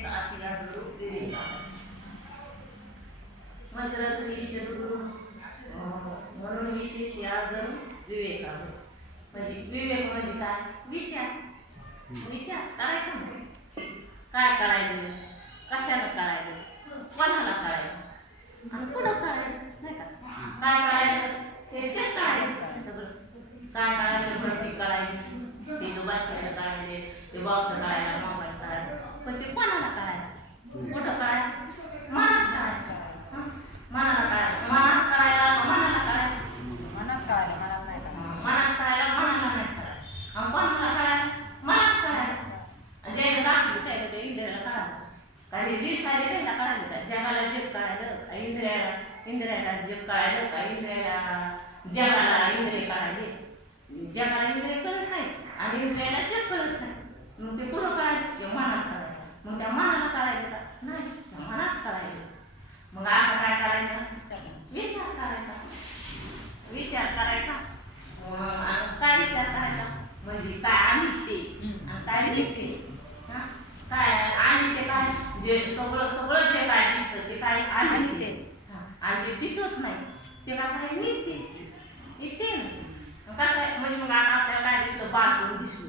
साथी गुरु विवेकानंद मंत्र गुरु म्हणून विशेष आदर विवेकानंद म्हणजे विवेक म्हणजे काय विचार विचार करायचा ना काय कळायचं कशाला कळायचं कोणाला कळायचं आणि कुठं कळायचं नाही का काय कळायचं ते जे कळायचं सगळं काय कळायचं भरती कळायची ते तो भाषेला कळायचे ते बॉक्स कळायला मोबाईल कळायला पण ते कोणाला कळायचं कुठं कळायचं मनात कळायचं हं? मनाला कळायचं मनात कळायला का मनाला कळायचं मनात कळालं मनात नाही कळालं मनात कळायला मनाला नाही कळायचं आणि कोणाला कळायला मलाच कळायचं ज्याला दाखवलं त्याला ते इंद्रियाला कळालं काही जी सारे त्याला कळालं का जगाला जग कळालं का इंद्रियाला इंद्रियाला जग कळालं का इंद्रियाला जगाला इंद्रिय कळाले. जगाला इंद्रिय कळत नाही आणि इंद्रियाला जग कळत नाही. मग ते कुठं कळायचं? ते मनात कळायचं. मग त्या मनाला कळायचं का? नाही मनात कळायचं. मग असं काय करायचं? विचार करायचा. विचार करायचा. काय विचार करायचा? म्हणजे काय हम्म. आणि काय अनित्य काय जे सगळं सगळं जे काय दिसतं ते काय अनित्य. हा. आणि जे दिसत नाही ते कसं आहे नित्य आहे. ना. कसं आहे? म्हणजे मग आता आपल्याला काय दिसलं? बालपण दिसलं.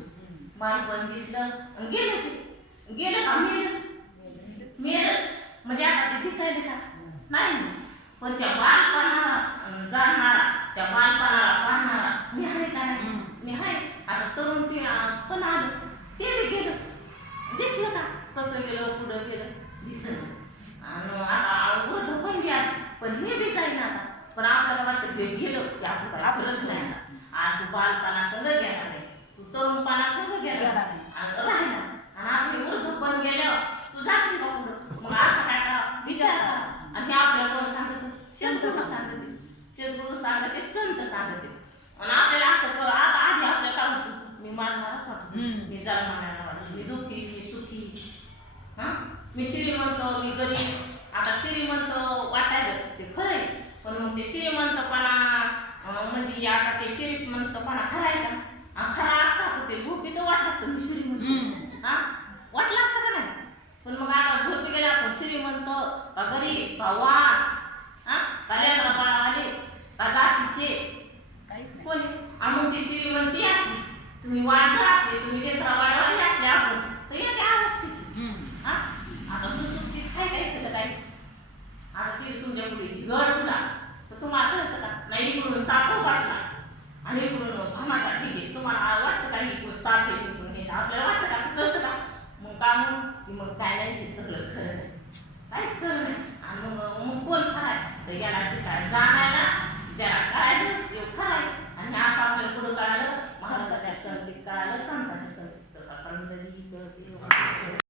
बालपण दिसलं. आणि गेलं ते. गेलं का मेलच. मेलच. म्हणजे आता ते दिसायला का? नाही. ना. पण त्या बालपणाला जाणणारा त्या बालपणाला पाहणारा मी आहे का नाही. मी आहे. आता तरुण पण आलं ते बी गेलं दिसलं का कसं गेलं पुढं दिसलं आणि आता वृद्ध पण गेलं पण हे बी जाईन आता. पण आपल्याला वाटतं हे गेलं की आपण काय आपलंच नाही. आता. आणि तू बालपणा सगळं गेला नाही तू तरुणपणा सगळं नाही. आणि राहिला आणि आता हे वृद्ध पण गेल्यावर तू जाशील का मग असं काय करा? विचार करा. आणि हे आपल्याला कोण सांगत? संत सांगते. सद्गुरू सांगते संत सांगते. आणि आपल्याला असं कर. आता आधी आपल्याला काय होतं? मी हम्म. मी जरा मारायला वाटत मी दुःखी मी सुखी. हा? मी श्रीमंत मी गरीब. आता श्रीमंत वाटायला ते खरं आहे पण मग ते श्रीमंतपणा म्हणजे आता ते श्रीमंतपणा खरा आहे का खरा असता तर ते झोपी तर वाटलं असतं मी श्रीमंत. हा? वाटलं असतं का नाही? पण मग आता झोपी गेला आपण श्रीमंत का गरीब का वाच? हा? का लेकरा बाळावाले का जातीचे? कोणी? आणि मग ती श्रीमंती असली तुम्ही वाजं असले तुम्ही लेकरा बाळावाले असले आपण तर एका अवस्थेची हम्म. हा आता सुसुप्तीत काय काय केलं काय आता ती तुमच्यापुढे गड तुला तर तुम्हाला कळतं का नाही इकडून साचव बसला आणि इकडून घमाचा तुम्हाला वाटतं का इकडून साथ आहे इकडून हे आपल्याला वाटतं का असं कळतं का? मग का म्हणून की मग काय नाही हे सगळं खरं नाही. काहीच खरं नाही. आणि मग मग कोण खरं आहे? तर याला जे काय जाणायला